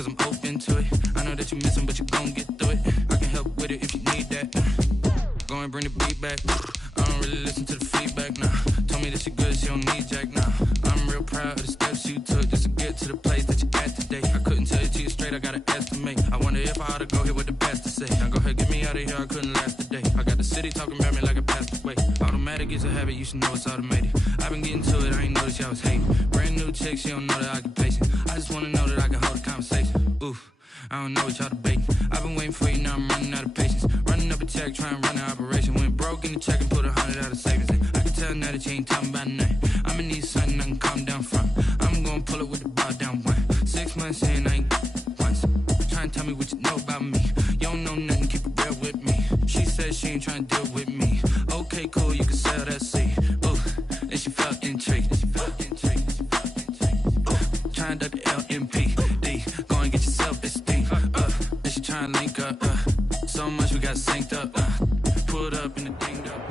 cause I'm open to it. I know that you missing, but you gon' get through it. I can help with it if you need that. Go and bring the beat back. I don't really listen to the feedback, nah. Told me that she good, she don't need jack, nah. I'm real proud of the steps you took just to get to the place that you're at today. I couldn't tell it to you straight, I gotta estimate. I wonder if I ought to go here with the best to say. Now go ahead, get me out of here, I couldn't last today. I got the city talking about me like I passed away. Automatic is a habit, you should know it's automated. I've been getting to it, I ain't noticed y'all was hating. Brand new chick, she don't know the occupation. I just wanna know that I can hold a conversation. Oof, I don't know what y'all debating. I've been waiting for you, now I'm running out of patience. Running up a check, trying to run an operation. Went broke in the check and put 100 out of savings. I can tell now that you ain't talking about nothing. I'ma need something I can calm down from. I'm gonna pull it with the bar down one. 6 months in, I ain't once. Trying to tell me what you know about me. You don't know nothing, keep it real with me. She said she ain't trying to deal with me. Okay, cool, you can sell that seed. Ooh, and she felt intrigued. Trying to duck the LMPD. Go and get your self-esteem. And she trying to link up. So much we got synced up. Pulled up in the dinged up.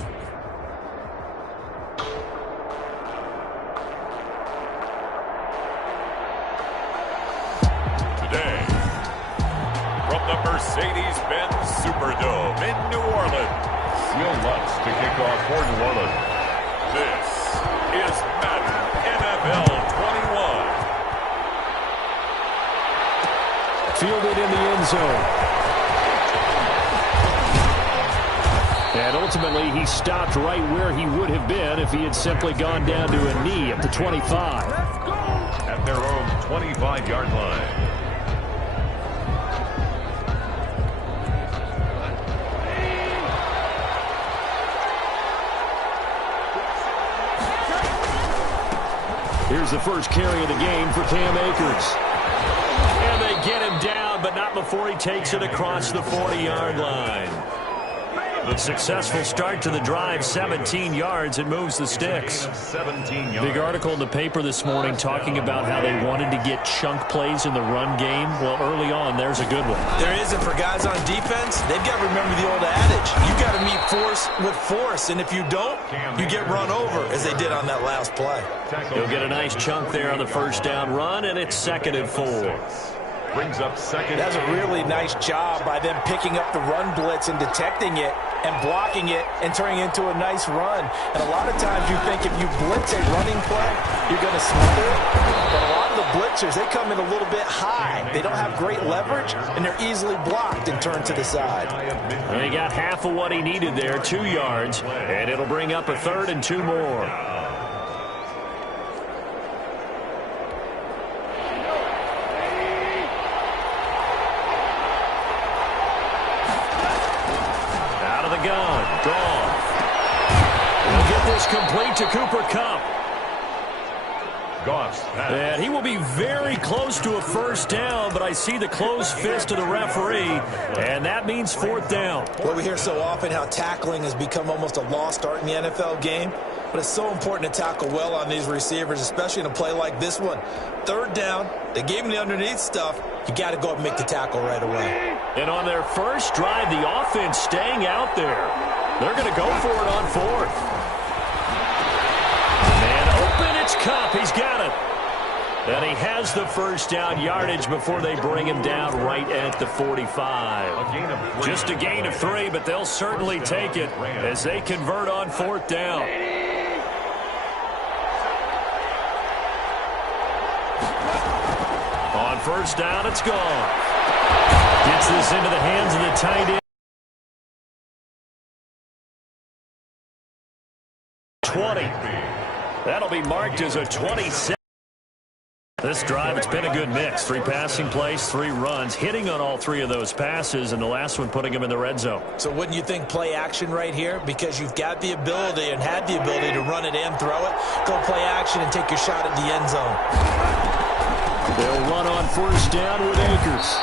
Today, from the Mercedes-Benz Superdome in New Orleans, Will Lutz to kick off for New Orleans. This is Madden NFL 21. Fielded in the end zone. And ultimately, he stopped right where he would have been if he had simply gone down to a knee at the 25. At their own 25-yard line. Here's the first carry of the game for Cam Akers. And they get him down, but not before he takes it across the 40-yard line. A successful start to the drive, 17 yards. It moves the sticks. Big article in the paper this morning talking about how they wanted to get chunk plays in the run game. Well, early on, there's a good one. There isn't for guys on defense. They've got to remember the old adage. You've got to meet force with force, and if you don't, you get run over, as they did on that last play. He'll get a nice chunk there on the first down run, and it's 2nd and 4. Brings up second. That's a really nice job by them picking up the run blitz and detecting it and blocking it and turning it into a nice run. And a lot of times you think if you blitz a running play, you're going to smother it. But a lot of the blitzers, they come in a little bit high. They don't have great leverage, and they're easily blocked and turned to the side. And he got half of what he needed there, 2 yards, and it'll bring up a 3rd and 2 more. Complete to Cooper Kupp. And he will be very close to a first down, but I see the closed fist of the referee, and that means 4th down. Well, we hear so often how tackling has become almost a lost art in the NFL game, but it's so important to tackle well on these receivers, especially in a play like this one. 3rd down, they gave him the underneath stuff. You got to go up and make the tackle right away. And on their first drive, the offense staying out there. They're going to go for it on 4th. Kupp, he's got it. And he has the first down yardage before they bring him down right at the 45. Just a gain of 3, but they'll certainly take it as they convert on 4th down. On first down, it's gone. Gets this into the hands of the tight end. 20. That'll be marked as a 27. This drive, it's been a good mix. 3 passing plays, 3 runs, hitting on all 3 of those passes, and the last one putting him in the red zone. So wouldn't you think play action right here? Because you've got the ability and had the ability to run it and throw it. Go play action and take your shot at the end zone. They'll run on first down with Akers.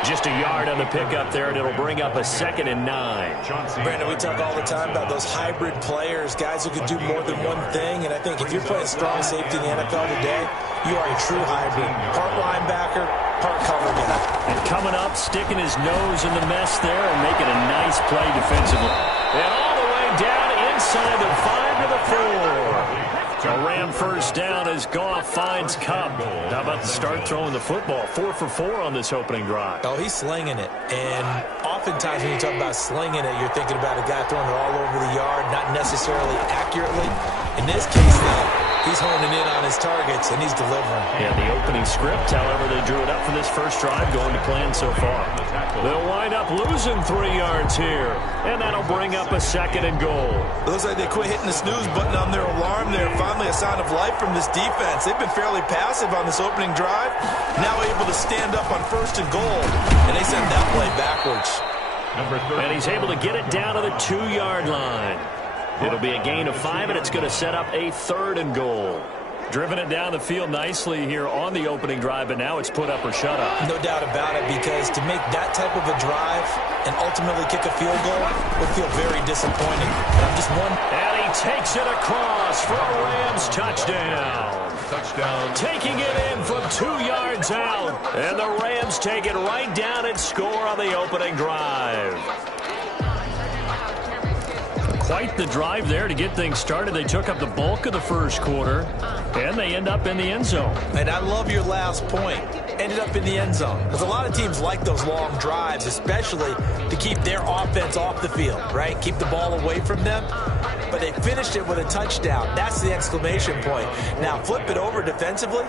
Just a yard on the pickup there, and it'll bring up a 2nd and 9. Brandon, we talk all the time about those hybrid players, guys who can do more than one thing. And I think if you're playing strong safety in the NFL today, you are a true hybrid. Part linebacker, part cover guy. And coming up, sticking his nose in the mess there and making a nice play defensively. And all the way down inside the 5 to the 4. A Ram first down as Goff finds Cup. How about the start throwing the football? 4 for 4 on this opening drive. Oh, he's slinging it. And oftentimes when you talk about slinging it, you're thinking about a guy throwing it all over the yard, not necessarily accurately. In this case, though, he's honing in on his targets, and he's delivering. Yeah, the opening script, however, they drew it up for this first drive going to plan so far. They'll wind up losing 3 yards here, and that'll bring up a 2nd and goal. It looks like they quit hitting the snooze button on their alarm there. Finally a sign of life from this defense. They've been fairly passive on this opening drive. Now able to stand up on 1st and goal, and they send that play backwards. And he's able to get it down to the 2-yard line. It'll be a gain of 5, and it's going to set up a 3rd and goal. Driven it down the field nicely here on the opening drive, but now it's put up or shut up. No doubt about it, because to make that type of a drive and ultimately kick a field goal would feel very disappointing. And I'm just one. And he takes it across for a Rams touchdown. Taking it in from 2 yards out. And the Rams take it right down and score on the opening drive. Quite the drive there to get things started. They took up the bulk of the first quarter, and they end up in the end zone. And I love your last point. Ended up in the end zone. Because a lot of teams like those long drives, especially to keep their offense off the field, right? Keep the ball away from them. But they finished it with a touchdown. That's the exclamation point. Now, flip it over defensively.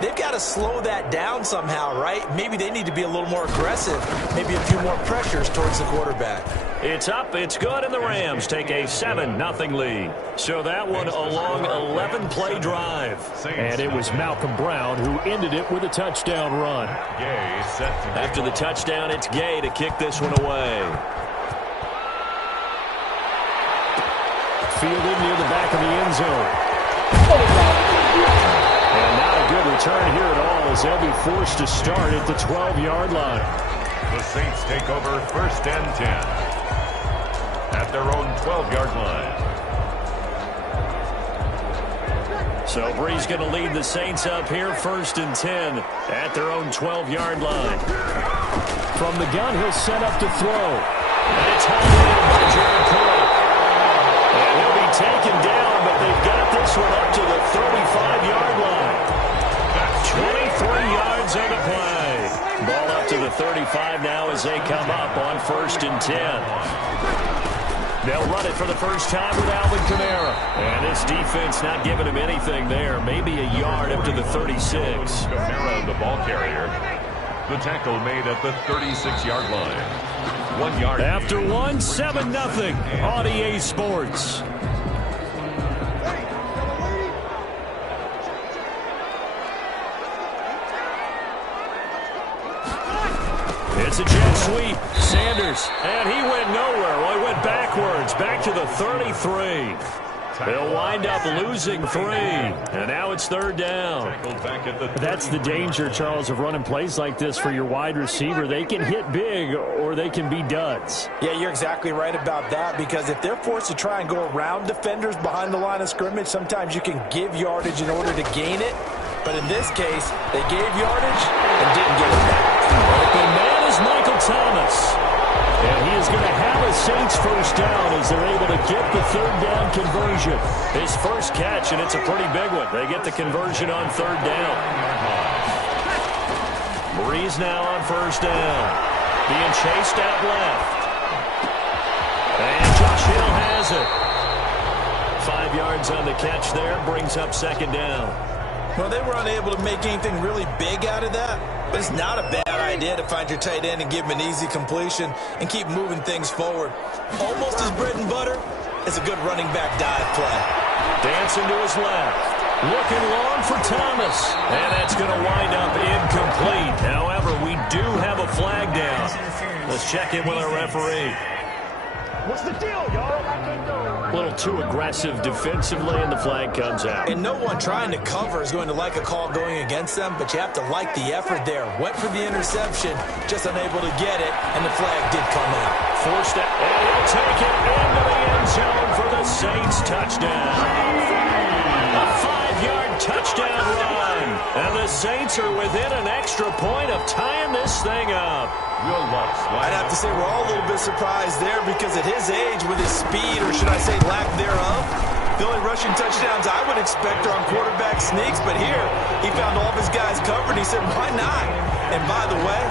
They've got to slow that down somehow, right? Maybe they need to be a little more aggressive. Maybe a few more pressures towards the quarterback. It's up, it's good, and the Rams take a 7-0 lead. So that one a long 11-play drive. And it was Malcolm Brown who ended it with a touchdown run. After the touchdown, it's Gay to kick this one away. Fielded near the back of the end zone. And not a good return here at all, as they'll be forced to start at the 12-yard line. The Saints take over 1st and 10 at their own 12-yard line. So Bree's going to lead the Saints up here, 1st and 10 at their own 12-yard line. From the gun, he'll set up to throw. And it's held in by Jared Cook. And he'll be taken down, but they've got this one up to the 35-yard line. 23 yards on the play. Ball up to the 35 now as they come up on 1st and 10. They'll run it for the first time with Alvin Kamara. And this defense not giving him anything there. Maybe a yard up to the 36. Kamara, the ball carrier. The tackle made at the 36-yard line. 1 yard. After 7-0 on EA Sports. It's a jet sweep. Sanders, and he went nowhere. Well, he went backwards, back to the 33. They'll wind up losing 3, and now it's 3rd down. That's the danger, Charles, of running plays like this for your wide receiver. They can hit big, or they can be duds. Yeah, you're exactly right about that, because if they're forced to try and go around defenders behind the line of scrimmage, sometimes you can give yardage in order to gain it. But in this case, they gave yardage and didn't get it back. Open man is Michael Thomas. And he is going to have a Saints first down as they're able to get the 3rd down conversion. His first catch, and it's a pretty big one. They get the conversion on 3rd down. Breeze now on 1st down. Being chased out left. And Josh Hill has it. 5 yards on the catch there. Brings up 2nd down. Well, they were unable to make anything really big out of that, but it's not a bad idea to find your tight end and give him an easy completion and keep moving things forward. Almost his bread and butter is a good running back dive play. Dancing to his left. Looking long for Thomas. And that's going to wind up incomplete. However, we do have a flag down. Let's check in with our referee. What's the deal, y'all? A little too aggressive defensively, and the flag comes out. And no one trying to cover is going to like a call going against them, but you have to like the effort there. Went for the interception, just unable to get it, and the flag did come out. Forced it, and he'll take it into the end zone for the Saints touchdown. A 5-yard touchdown run, and the Saints are within an extra point of tying this thing up. I'd have to say we're all a little bit surprised there, because at his age, with his speed, or should I say lack thereof, The only rushing touchdowns I would expect are on quarterback sneaks, but here he found all of his guys covered. He said, why not? And by the way,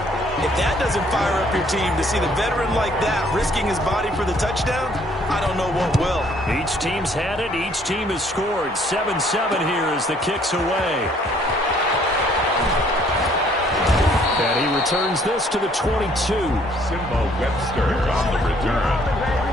if that doesn't fire up your team to see the veteran like that risking his body for the touchdown, I don't know what will. Each team's had it. Each team has scored. 7-7 here as the kick's away. And he returns this to the 22. Simba Webster on the return.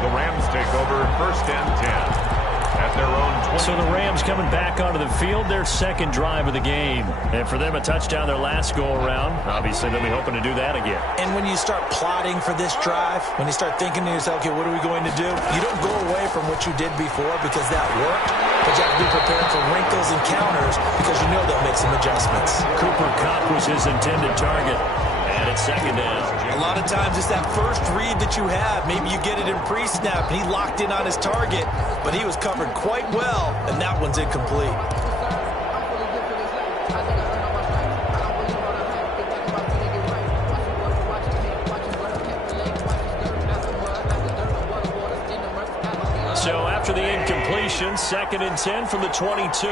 The Rams take over 1st and 10 at their own 20. So the Rams coming back onto the field, their second drive of the game. And for them, a touchdown their last go-around. Obviously, they'll be hoping to do that again. And when you start plotting for this drive, when you start thinking to yourself, okay, what are we going to do? You don't go away from what you did before because that worked, but you have to be prepared for wrinkles and counters because you know they'll make some adjustments. Cooper Kupp was his intended target. And it's second down. A lot of times it's that first read that you have. Maybe you get it in pre-snap, and he locked in on his target, but he was covered quite well, and that one's incomplete. So after the incompletion, 2nd and 10 from the 22.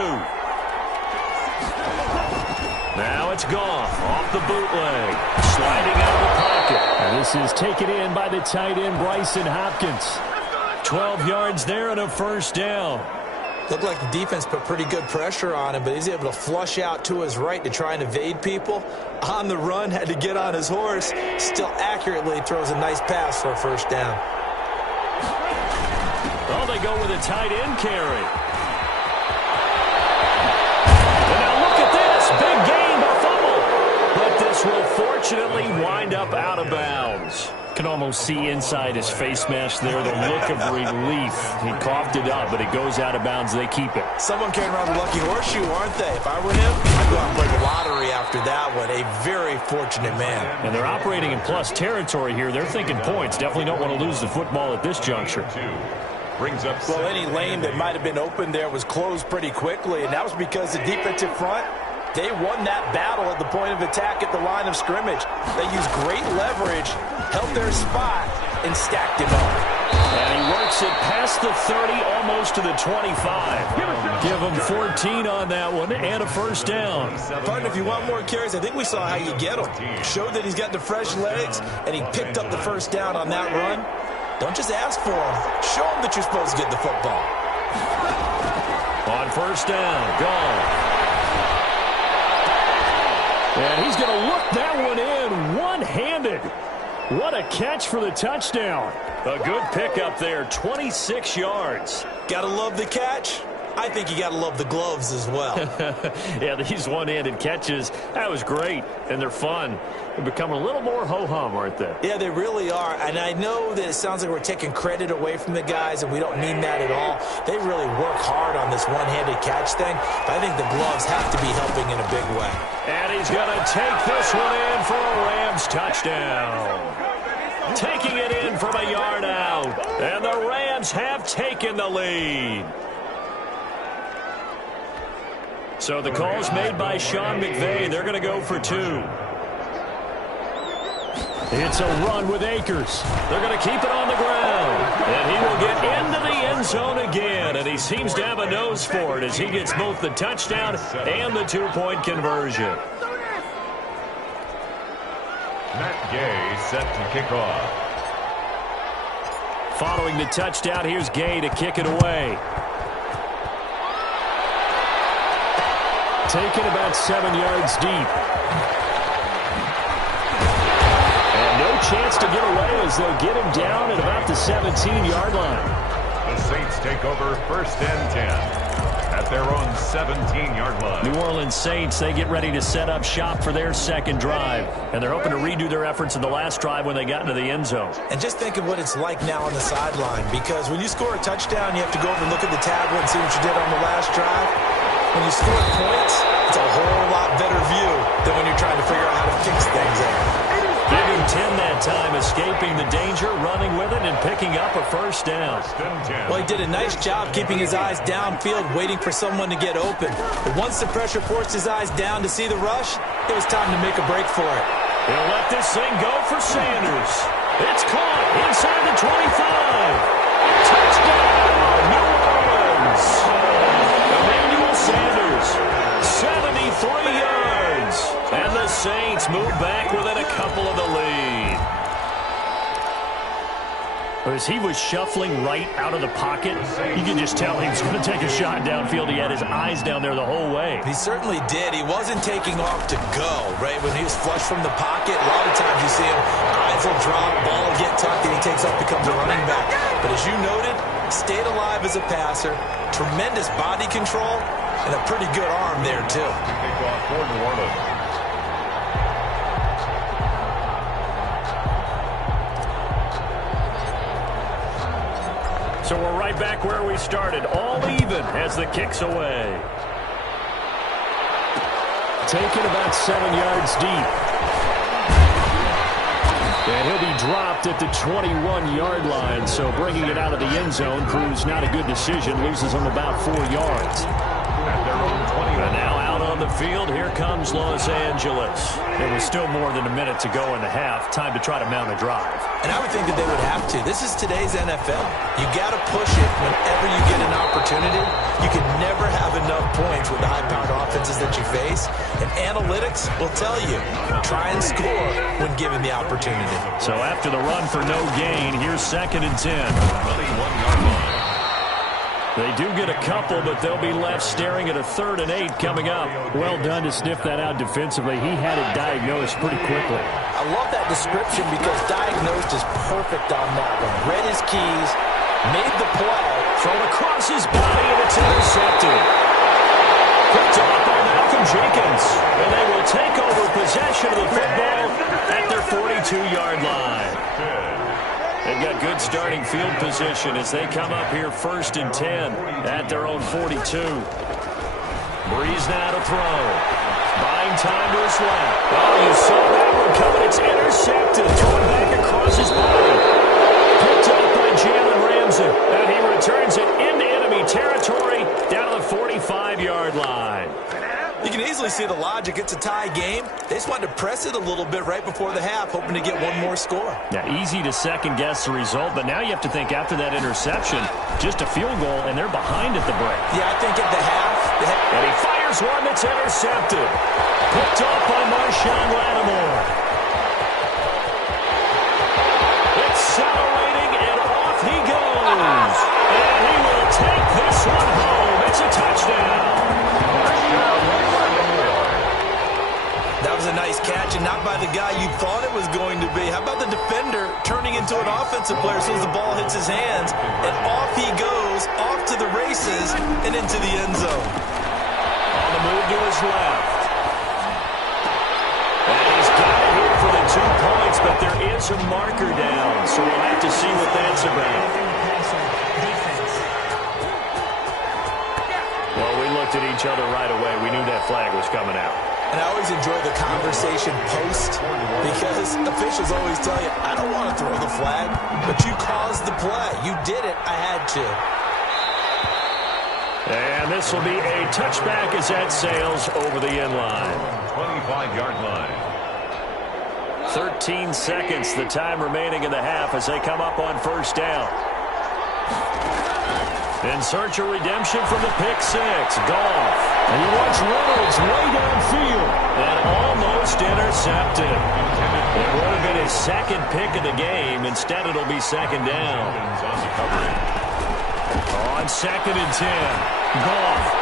Now it's Goff off the bootleg, sliding out of the pocket. And this is taken in by the tight end, Bryson Hopkins. 12 yards there and a first down. Looked like the defense put pretty good pressure on him, but he's able to flush out to his right to try and evade people. On the run, had to get on his horse. Still accurately throws a nice pass for a first down. Oh, they go with a tight end carry. Big gain, but fumble. But this will fortunately wind up out of bounds. Can almost see inside his face mask there the look of relief. He coughed it up, but it goes out of bounds. They keep it. Someone carrying around the lucky horseshoe, aren't they? If I were him, I'd go out and play the lottery after that one. A very fortunate man. And they're operating in plus territory here. They're thinking points. Definitely don't want to lose the football at this juncture. Brings up well, any lane that might have been open there was closed pretty quickly, and that was because the defensive front, they won that battle at the point of attack at the line of scrimmage. They used great leverage, held their spot, and stacked him up. And he works it past the 30, almost to the 25. Give him 14 on that one, and a first down. Partner, if you want more carries, I think we saw how you get him. Showed that he's got the fresh legs, and he picked up the first down on that run. Don't just ask for him. Show him that you're supposed to get the football. On first down, gone. And he's going to look that one in one-handed. What a catch for the touchdown. A good pickup there, 26 yards. Gotta love the catch. I think you gotta love the gloves as well. Yeah, these one-handed catches, that was great, and they're fun. They've become a little more ho-hum, aren't they? Yeah, they really are, and I know that it sounds like we're taking credit away from the guys, and we don't mean that at all. They really work hard on this one-handed catch thing, but I think the gloves have to be helping in a big way. And he's going to take this one in for a Rams touchdown. Taking it in from a yard out, and the Rams have taken the lead. So the call's made by Sean McVay. They're going to go for 2. It's a run with Akers. They're going to keep it on the ground. And he will get into the end zone again. And he seems to have a nose for it as he gets both the touchdown and the two-point conversion. Matt Gay set to kick off. Following the touchdown, here's Gay to kick it away. Taken about 7 yards deep. And no chance to get away as they'll get him down at about the 17-yard line. The Saints take over 1st and 10 at their own 17-yard line. New Orleans Saints, they get ready to set up shop for their second drive. And they're hoping to redo their efforts in the last drive when they got into the end zone. And just think of what it's like now on the sideline, because when you score a touchdown, you have to go over and look at the tablet and see what you did on the last drive. When you score points, it's a whole lot better view than when you're trying to figure out how to fix things out. Give him 10 that time, escaping the danger, running with it, and picking up a first down. Well, he did a nice job keeping his eyes downfield, waiting for someone to get open. But once the pressure forced his eyes down to see the rush, it was time to make a break for it. He'll let this thing go for Sanders. It's caught inside the 25. Touchdown, New Orleans. Saints move back within a couple of the lead. As he was shuffling right out of the pocket, you could just tell he was going to take a shot downfield. He had his eyes down there the whole way. He certainly did. He wasn't taking off to go, right? When he was flush from the pocket, a lot of times you see him, eyes will drop, ball will get tucked, and he takes off, becomes a running back. But as you noted, stayed alive as a passer, tremendous body control, and a pretty good arm there, too. Kickoff for New Orleans. So we're right back where we started, all even as the kick's away. Taken about 7 yards deep. And he'll be dropped at the 21-yard line, so bringing it out of the end zone proves not a good decision, loses him about 4 yards. At their own 20. And now out on the field, here comes Los Angeles. There was still more than a minute to go in the half. Time to try to mount a drive. And I would think that they would have to. This is today's NFL. You got to push it whenever you get an opportunity. You can never have enough points with the high-powered offenses that you face. And analytics will tell you, try and score when given the opportunity. So after the run for no gain, here's 2nd and 10. Running 1 yard line. They do get a couple, but they'll be left staring at a 3rd and 8 coming up. Well done to sniff that out defensively. He had it diagnosed pretty quickly. I love that description because diagnosed is perfect on that one. Read his keys, made the play. Thrown across his body, and it's intercepted. Picked up by Malcolm Jenkins. And they will take over possession of the football at their 42-yard line. They've got good starting field position as they come up here 1st and 10 at their own 42. Breeze now to throw. Buying time to his left. Oh, you saw that one coming. It's intercepted. Thrown back across his body. Picked up by Jalen Ramsey. And he returns it into enemy territory down to the 45-yard line. You can easily see the logic. It's a tie game. They just wanted to press it a little bit right before the half, hoping to get one more score. Now, easy to second-guess the result, but now you have to think after that interception, just a field goal, and they're behind at the break. Yeah, I think at the half. And he fires one that's intercepted. Picked off by Marshawn Lattimore. Accelerating, and off he goes. And he will take this one home. It's a touchdown. That was a nice catch, and not by the guy you thought it was going to be. How about the defender turning into an offensive player as soon as the ball hits his hands, and off he goes, off to the races, and into the end zone. On the move to his left. And he's got it here for the 2 points, but there is a marker down, so we'll have to see what that's about. Well, we looked at each other right away. We knew that flag was coming out. And I always enjoy the conversation post because officials always tell you, I don't want to throw the flag, but you caused the play. You did it. I had to. And this will be a touchback as that sails over the end line. 25-yard line. 13 seconds, the time remaining in the half as they come up on 1st down. In search of redemption from the pick 6. Goff. And he wants Reynolds way downfield. And almost intercepted. It would have been his 2nd pick of the game. Instead, it'll be 2nd down. On 2nd and 10. Goff.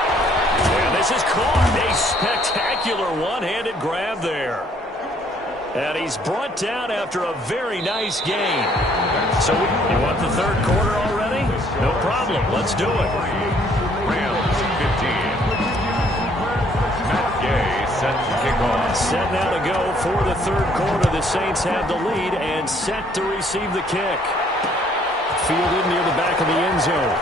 And this is caught. A spectacular one-handed grab there. And he's brought down after a very nice game. So you want the 3rd quarter already? No problem. Let's do it. Rams 15. Matt Gay set to kick off. Set now to go for the 3rd quarter. The Saints have the lead and set to receive the kick. Fielded near the back of the end zone.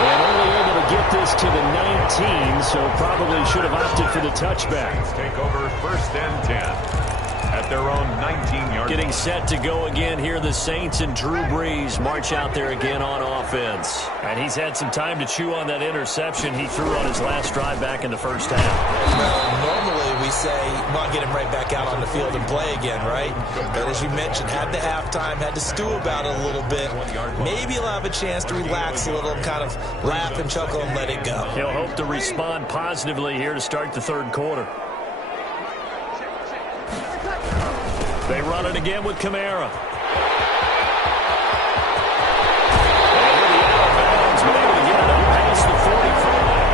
And only able to get this to the 19, so probably should have opted for the touchback. Take over 1st and 10. at their own 19-yard. Getting set to go again here, the Saints and Drew Brees march out there again on offense. And he's had some time to chew on that interception he threw on his last drive back in the first half. Normally we say, well, get him right back out on the field and play again, right? But as you mentioned, had the halftime, had to stew about it a little bit. Maybe he'll have a chance to relax a little, kind of laugh and chuckle and let it go. He'll hope to respond positively here to start the third quarter. They run it again with Kamara.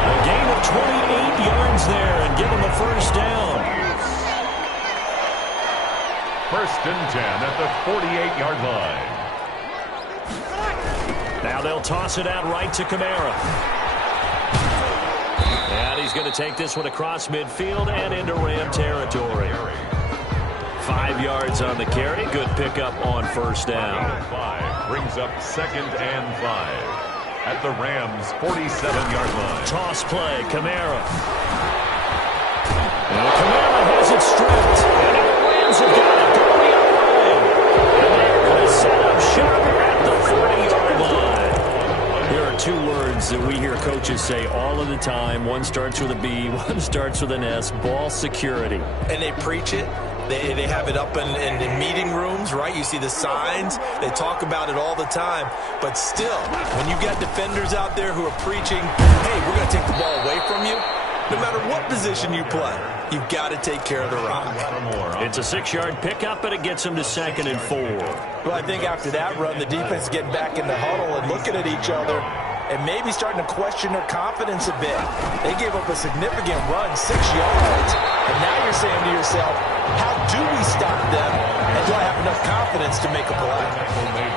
A gain of 28 yards there and give him a first down. First and 10 at the 48-yard line. Now they'll toss it out right to Kamara. And he's going to take this one across midfield and into Ram territory. 5 yards on the carry. Good pickup on first down. 5 brings up 2nd and 5. At the Rams' 47-yard line. Toss play, Kamara. And Kamara has it stripped. And the Rams have got it going the other way. And they're going to set up shop at the 40-yard line. There are 2 words that we hear coaches say all of the time. One starts with a B, one starts with an S. Ball security. And they preach it. They have it up in meeting rooms, right? You see the signs. They talk about it all the time. But still, when you got defenders out there who are preaching, hey, we're going to take the ball away from you, no matter what position you play, you've got to take care of the rock. It's a 6-yard pickup, but it gets them to 2nd and 4. Well, I think after that run, the defense is getting back in the huddle and looking at each other and maybe starting to question their confidence a bit. They gave up a significant run, 6 yards, and now you're saying to yourself, how do we stop them, and do I have enough confidence to make a play?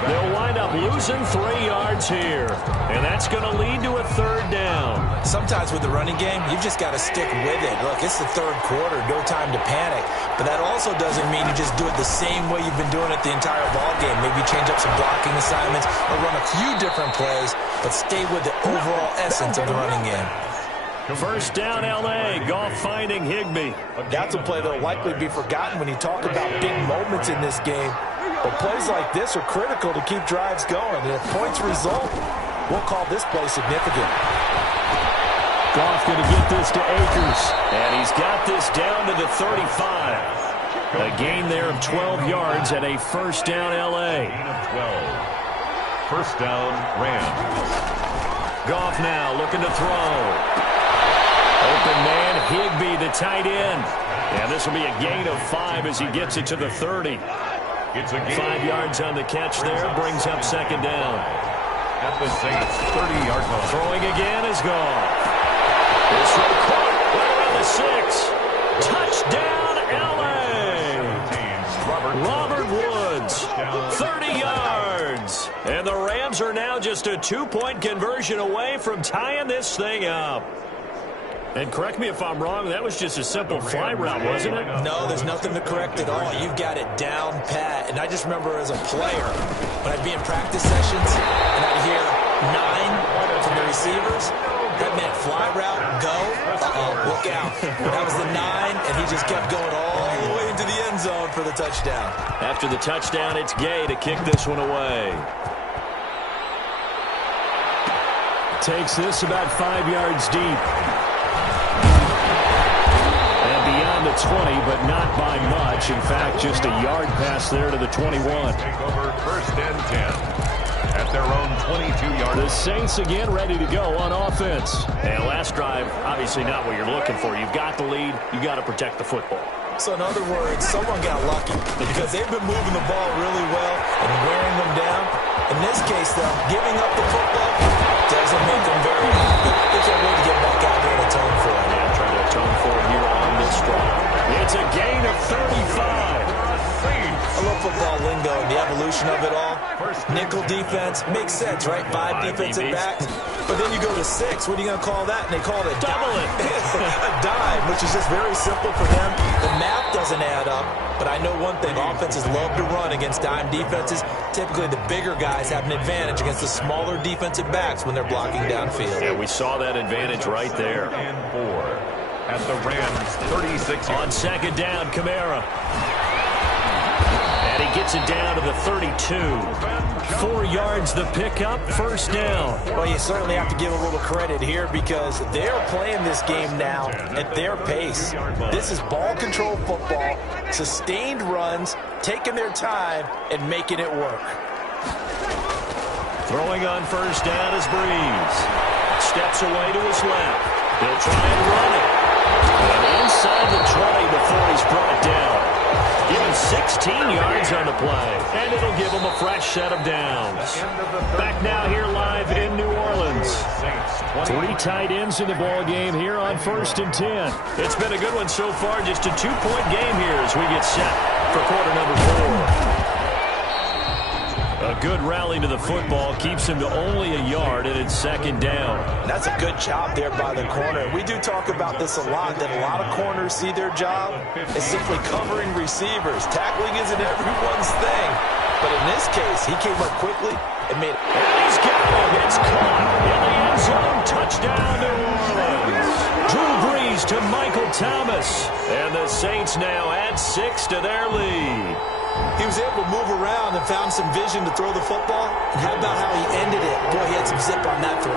They'll wind up losing 3 yards here, and that's going to lead to a 3rd down. Sometimes with the running game, you've just got to stick with it. Look, it's the 3rd quarter, no time to panic. But that also doesn't mean you just do it the same way you've been doing it the entire ball game. Maybe change up some blocking assignments or run a few different plays, but stay with the overall essence of the running game. First down, L.A. Goff finding Higbee. That's a play that will likely be forgotten when you talk about big moments in this game. But plays like this are critical to keep drives going. And if points result, we'll call this play significant. Goff going to get this to Akers. And he's got this down to the 35. A gain there of 12 yards and a first down, L.A. Gain of 12. First down, Rams. Goff now looking to throw. Open man, Higbee, the tight end. And this will be a gain of 5 as he gets it to the 30. It's a gain. 5 yards on the catch there, brings up 2nd down. At the Saints' 30-yard line. Throwing again is Goff. This one caught right around the 6. Touchdown, L.A. Robert Woods, 30 yards. And the Rams are now just a 2-point conversion away from tying this thing up. And correct me if I'm wrong, that was just a simple fly route, wasn't it? No, there's nothing to correct at all. You've got it down pat. And I just remember as a player, when I'd be in practice sessions and I'd hear 9 from the receivers, that meant fly route, go, look out. That was the 9, and he just kept going all the way into the end zone for the touchdown. After the touchdown, it's Gay to kick this one away. Takes this about 5 yards deep. The 20, but not by much. In fact, just a yard pass there to the 21. Take over first and 10 at their own 22-yard. The Saints again ready to go on offense. And last drive, obviously not what you're looking for. You've got the lead. You got to protect the football. So in other words, someone got lucky because they've been moving the ball really well and wearing them down. In this case, though, giving up the football doesn't make them very happy. They can't wait to get back out there and atone for it. Yeah, trying to atone for it here on this drive. It's a gain of 35. I love football lingo and the evolution of it all. Nickel defense makes sense, right? 5 defensive backs. But then you go to 6. What are you going to call that? And they call it a double dime. A dime, which is just very simple for them. The math doesn't add up. But I know one thing. Offenses love to run against dime defenses. Typically, the bigger guys have an advantage against the smaller defensive backs when they're blocking downfield. Yeah, we saw that advantage right there. And 4 at the Rams' 36. On 2nd down, Kamara. And he gets it down to the 32. 4 yards the pickup, first down. Well, you certainly have to give a little credit here because they're playing this game now at their pace. This is ball control football, sustained runs, taking their time and making it work. Throwing on first down is Breeze. Steps away to his left. He'll try and run it. And inside the 20 before he's brought down. Give him 16 yards on the play. And it'll give him a fresh set of downs. Back now here live in New Orleans. 3 tight ends in the ball game here on 1st and 10. It's been a good one so far. Just a 2-point game here as we get set for quarter number 4. A good rally to the football keeps him to only a yard, and it's 2nd down. That's a good job there by the corner. We do talk about this a lot, that a lot of corners see their job as simply covering receivers. Tackling isn't everyone's thing. But in this case, he came up quickly and made it. And he's got him. It's caught in the end zone. Touchdown, New Orleans. Drew Brees to Michael Thomas. And the Saints now add 6 to their lead. He was able to move around and found some vision to throw the football. And how about how he ended it? Boy, he had some zip on that throw.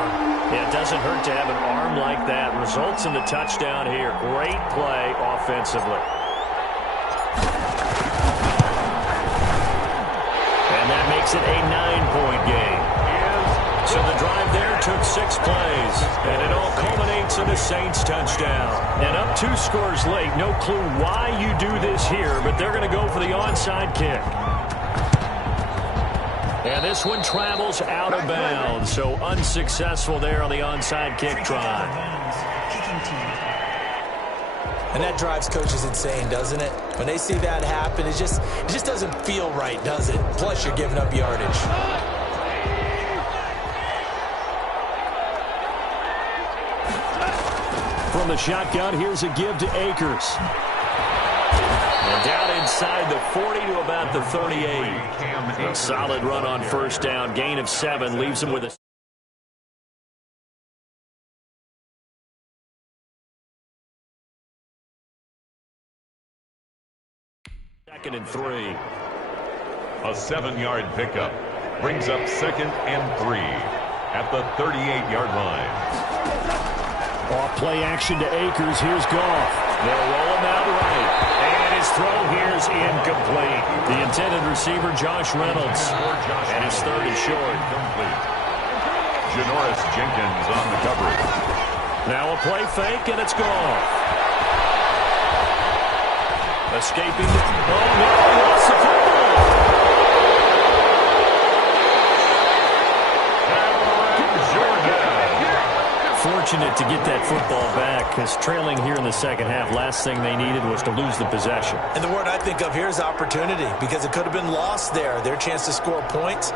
Yeah, it doesn't hurt to have an arm like that. Results in the touchdown here. Great play offensively. And that makes it a 9-point game. So the drive there took 6 plays. And it all culminates in a Saints touchdown. And up 2 scores late. No clue why you do this here, but they're going to go for the onside kick. And this one travels out of bounds. So unsuccessful there on the onside kick try. And that drives coaches insane, doesn't it? When they see that happen, it just doesn't feel right, does it? Plus, you're giving up yardage. From the shotgun, here's a give to Akers. And down inside the 40 to about the 38. A solid run on first down. Gain of 7 leaves him with a... Second and 3. A 7-yard pickup brings up 2nd and 3 at the 38-yard line. Off play action to Akers. Here's Goff. They'll roll him out right. And his throw here is incomplete. The intended receiver, Josh Reynolds. And his 3rd is short. Janoris Jenkins on the coverage. Now a play fake, and it's Goff. Escaping. Oh, no, he lost the football. Fortunate to get that football back because trailing here in the second half, last thing they needed was to lose the possession. And the word I think of here is opportunity because it could have been lost there. Their chance to score points,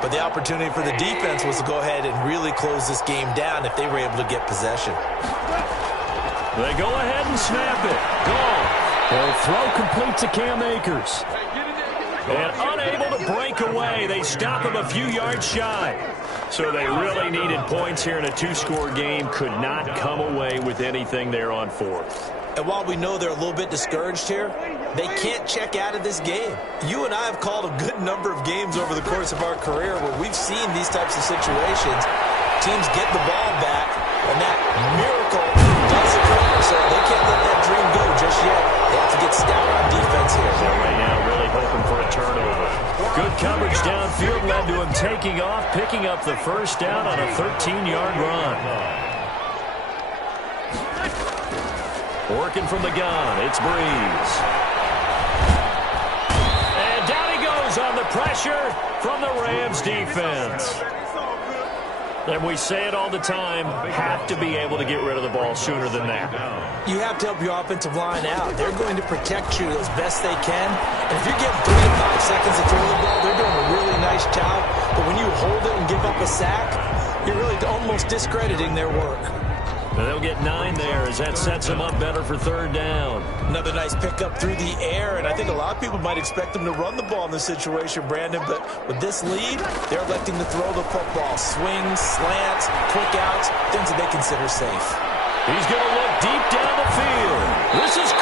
but the opportunity for the defense was to go ahead and really close this game down if they were able to get possession. They go ahead and snap it. Gone. They'll throw complete to Cam Akers. And unable to break away, they stop him a few yards shy. So they really needed points here in a 2-score game. Could not come away with anything there on 4th. And while we know they're a little bit discouraged here, they can't check out of this game. You and I have called a good number of games over the course of our career where we've seen these types of situations. Teams get the ball back, and that miracle does occur. So they can't let that dream go just yet. They have to get stout on defense here. So right now, really hoping for a turnover. Good coverage downfield led to him taking off, picking up the first down on a 13-yard run. Working from the gun, it's Breeze. And down he goes on the pressure from the Rams defense. And we say it all the time, have to be able to get rid of the ball sooner than that. You have to help your offensive line out. They're going to protect you as best they can. And if you're getting 3 to 5 seconds to throw the ball, they're doing a really nice job. But when you hold it and give up a sack, you're really almost discrediting their work. And they'll get 9 there as that sets them up better for 3rd down. Another nice pickup through the air, and I think a lot of people might expect them to run the ball in this situation, Brandon, but with this lead, they're electing to throw the football. Swings, slants, quick outs, things that they consider safe. He's going to look deep down the field. This is